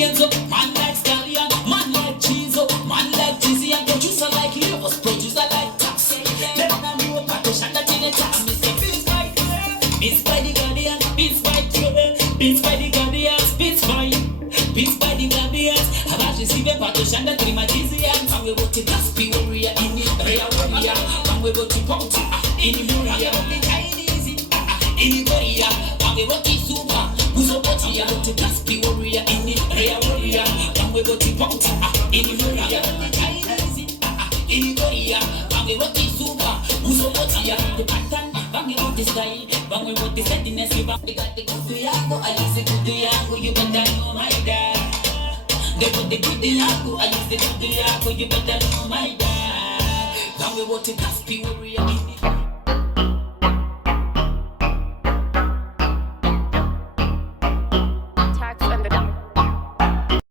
hands up, man like stallion, man like cheese up, man like cheesy and producer like Leos, producer like tax. Them a new partition that in the tax. Me say beats by the Guardian, beats by trouble, beats by the Guardians, beats by the Guardians. Have I received a partition that in my dizzy hands? And we go to Gaspi warrior in the prayer warrior, and we go to Pouty in the warrior, in the warrior, and we go to Super, who's a body, and go to Gaspi warrior in the prayer warrior, and we go to Pouty in the warrior, in the warrior, and we go to Super, who's a body, the pattern, bang it with the style, bang it with the steadiness, we got the good yango, I use the good yango, you better know my dad. They put the good yango, I use the good yango, you better know my dad. Bang it with the Gaspi.